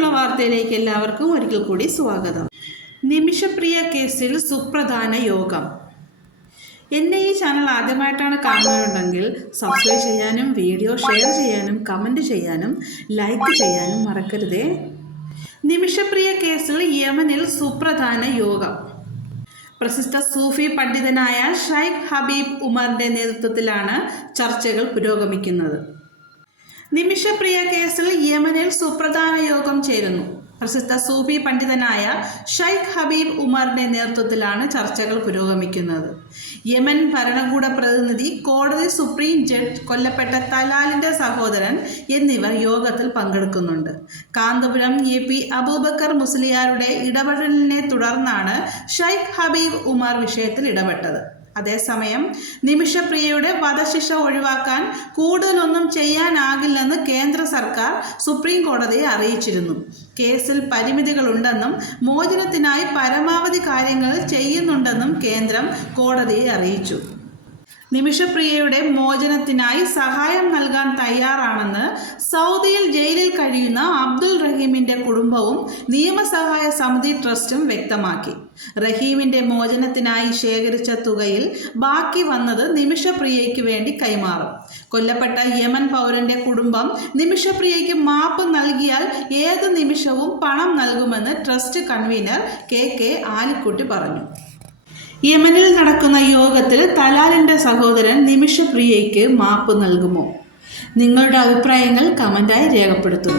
പെട്ടെന്നുള്ള വാർത്തയിലേക്ക് എല്ലാവർക്കും ഒരിക്കൽ കൂടി സ്വാഗതം. നിമിഷപ്രിയ കേസിൽ സുപ്രധാന യോഗം. എന്നെ ഈ ചാനൽ ആദ്യമായിട്ടാണ് കാണുന്നുണ്ടെങ്കിൽ സബ്സ്ക്രൈബ് ചെയ്യാനും വീഡിയോ ഷെയർ ചെയ്യാനും കമൻറ്റ് ചെയ്യാനും ലൈക്ക് ചെയ്യാനും മറക്കരുതേ. നിമിഷപ്രിയ കേസിൽ യമനിൽ സുപ്രധാന യോഗം. പ്രസിദ്ധ സൂഫി പണ്ഡിതനായ ഷൈഖ് ഹബീബ് ഉമറിൻ്റെ നേതൃത്വത്തിലാണ് ചർച്ചകൾ പുരോഗമിക്കുന്നത്. നിമിഷപ്രിയ കേസിൽ യമനിൽ സുപ്രധാന യോഗം ചേരുന്നു. പ്രസിദ്ധ സൂഫി പണ്ഡിതനായ ഷൈഖ് ഹബീബ് ഉമറിൻ്റെ നേതൃത്വത്തിലാണ് ചർച്ചകൾ പുരോഗമിക്കുന്നത്. യമൻ ഭരണകൂട പ്രതിനിധി, കോടതി സുപ്രീം ജഡ്ജ്, കൊല്ലപ്പെട്ട തലാലിൻ്റെ സഹോദരൻ എന്നിവർ യോഗത്തിൽ പങ്കെടുക്കുന്നുണ്ട്. കാന്തപുരം AP അബൂബക്കർ മുസ്ലിയാരുടെ ഇടപെടലിനെ തുടർന്നാണ് ഷൈഖ് ഹബീബ് ഉമർ വിഷയത്തിൽ ഇടപെട്ടത്. അതേസമയം നിമിഷപ്രിയയുടെ വധശിക്ഷ ഒഴിവാക്കാൻ കൂടുതലൊന്നും ചെയ്യാനാകില്ലെന്ന് കേന്ദ്ര സർക്കാർ സുപ്രീം കോടതിയെ അറിയിച്ചിരുന്നു. കേസിൽ പരിമിതികളുണ്ടെന്നും മോചനത്തിനായി പരമാവധി കാര്യങ്ങൾ ചെയ്യുന്നുണ്ടെന്നും കേന്ദ്രം കോടതിയെ അറിയിച്ചു. നിമിഷപ്രിയയുടെ മോചനത്തിനായി സഹായം നൽകാൻ തയ്യാറാണെന്ന് സൗദിയിൽ ജയിലിൽ കഴിയുന്ന അബ്ദുൾ റഹീമിൻ്റെ കുടുംബവും നിയമസഹായ സമിതി ട്രസ്റ്റും വ്യക്തമാക്കി. റഹീമിൻ്റെ മോചനത്തിനായി ശേഖരിച്ച തുകയിൽ ബാക്കി വന്നത് നിമിഷപ്രിയയ്ക്ക് വേണ്ടി കൈമാറും. കൊല്ലപ്പെട്ട യമൻ പൗരൻ്റെ കുടുംബം നിമിഷപ്രിയയ്ക്ക് മാപ്പ് നൽകിയാൽ ഏത് നിമിഷവും പണം നൽകുമെന്ന് ട്രസ്റ്റ് കൺവീനർ KK ആലിക്കുട്ടി പറഞ്ഞു. യമനിൽ നടക്കുന്ന യോഗത്തിൽ തലാലിൻ്റെ സഹോദരൻ നിമിഷപ്രിയയ്ക്ക് മാപ്പ് നൽകുമോ? നിങ്ങളുടെ അഭിപ്രായങ്ങൾ കമൻ്റായി രേഖപ്പെടുത്തുക.